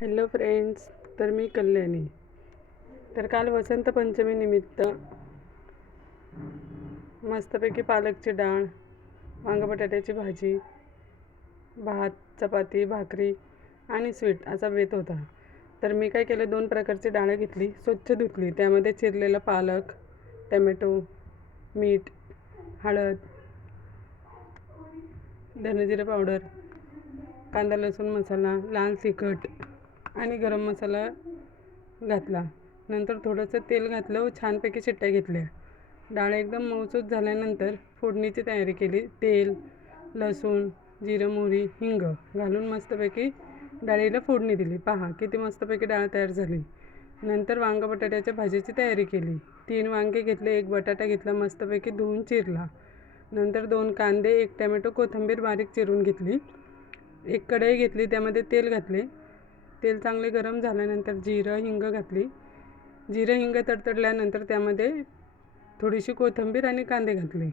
Hello friends, तर मी कल्याणी. तर काल वसंत पंचमी निमित्त मस्तपैकी पालकची डाळ, वांग बटाट्याची भाजी, भात, चपाती, भाकरी आणि स्वीट असा बेत होता. तर मी काय केलं, 2 प्रकारची डाळ घेतली, स्वच्छ धुतली. त्यामध्ये चिरलेला पालक, टमॅटो, मीठ, हळद, धनेजिरे पावडर, कांदा लसूण मसाला, लाल तिखट आणि गरम मसाला घातला. नंतर थोडंसं तेल घातलं व छानपैकी शिट्ट्या घेतल्या. डाळ एकदम मऊसूत झाल्यानंतर फोडणीची तयारी केली. तेल, लसूण, जिरं, मोहरी, हिंग घालून मस्तपैकी डाळीला फोडणी दिली. पहा किती मस्तपैकी डाळ तयार झाली. नंतर वांग बटाट्याच्या भाजीची तयारी केली. 3 वांगे घेतले, 1 बटाटा घेतला, मस्तपैकी धुवून चिरला. नंतर 2 कांदे, 1 टमॅटो, कोथिंबीर बारीक चिरून घेतली. एक कढई घेतली, त्यामध्ये तेल घातले. तेल चांगले गरम झाल्यानंतर जिरं, हिंग घातली. जिरं हिंग तडतडल्यानंतर त्यामध्ये थोडीशी कोथिंबीर आणि कांदे घातले.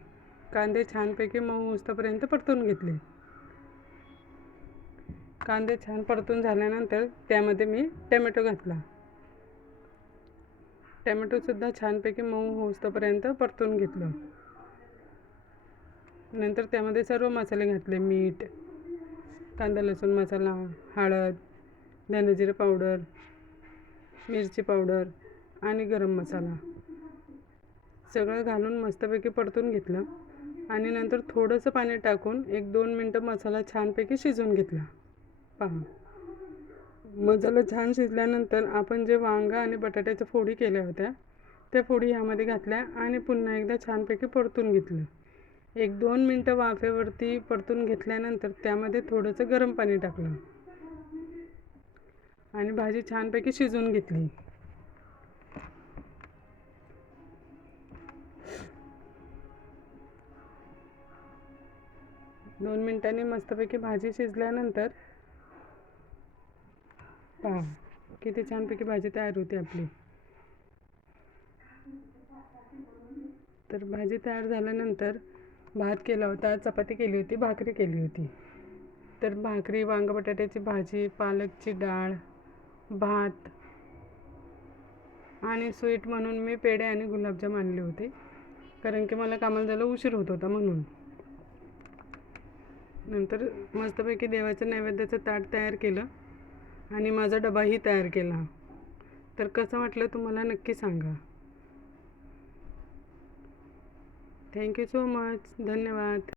कांदे छानपैकी मऊ होईपर्यंत परतून घेतले. कांदे छान परतून झाल्यानंतर त्यामध्ये मी टमॅटो घातला. टमॅटोसुद्धा छानपैकी मऊ होईपर्यंत परतून घेतलं. नंतर त्यामध्ये सर्व मसाले घातले. मीठ, कांदा लसूण मसाला, हळद, धनेजिरे पावडर, मिरची पावडर आणि गरम मसाला सगळं घालून मस्तपैकी परतून घेतलं. आणि नंतर थोडंसं पाणी टाकून 1-2 मिनटं मसाला छानपैकी शिजवून घेतला. पहा, मसाला छान शिजल्यानंतर आपण जे वांगा आणि बटाट्याच्या फोडी केल्या होत्या त्या फोडी ह्यामध्ये घातल्या आणि पुन्हा एकदा छानपैकी परतून घेतलं. 1-2 मिनटं वाफेवरती परतून घेतल्यानंतर त्यामध्ये थोडंसं गरम पाणी टाकलं आणि भाजी छानपैकी शिजवून घेतली. दोन मिनिटांनी मस्तपैकी भाजी शिजल्यानंतर पहा किती छानपैकी भाजी तयार होते आपली. तर भाजी तयार झाल्यानंतर भात केला होता, चपाती केली होती, भाकरी केली होती. तर भाकरी, वांग बटाट्याची भाजी, पालकची डाळ, भात आणि स्वीट म्हणून मी पेढे आणि गुलाबजाम आणले होते, कारण की मला कामाला जायला उशीर होत होता म्हणून. नंतर मस्तपैकी देवाचं नैवेद्याचं ताट तयार केलं आणि माझा डबाही तयार केला. तर कसं वाटलं तुम्हाला नक्की सांगा. Thank you so much. धन्यवाद.